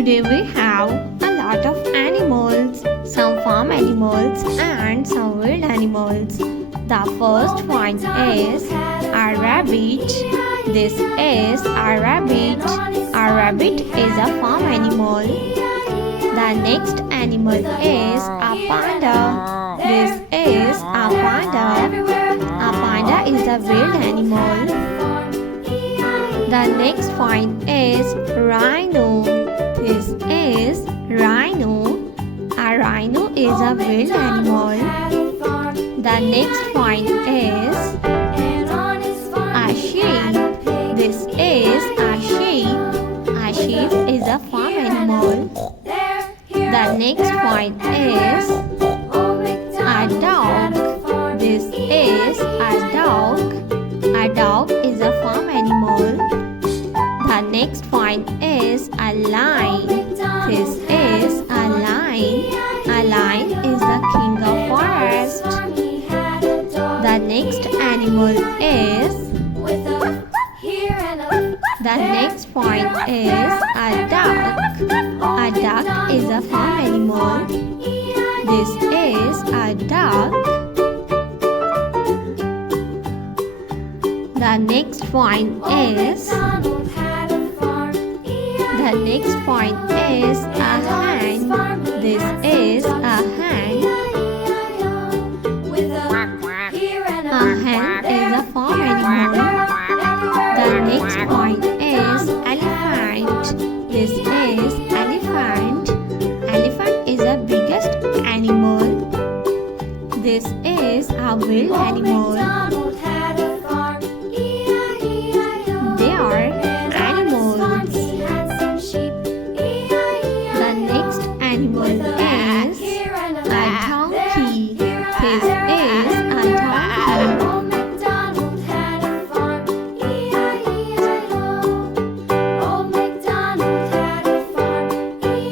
Today we have a lot of animals, some farm animals and some wild animals. The first one is a rabbit. This is a rabbit. A rabbit is a farm animal. The next animal is a panda. This is a panda. A panda is a wild animal. The next one is rhino. This is rhino. A rhino is a wild animal. The next one is a sheep. This is a sheep. A sheep is a farm animal. The next one is a dog. This is a dog. A dog is a farm animal. The next one is a lion. This is a lion. A lion is the king of forest. The next animal is a duck. A duck is a farm animal. This is a duck. The next one is a hen. This is a hen. A hen is a farm animal. The next one is elephant. This is elephant. Elephant is the biggest animal. This is a wild animal.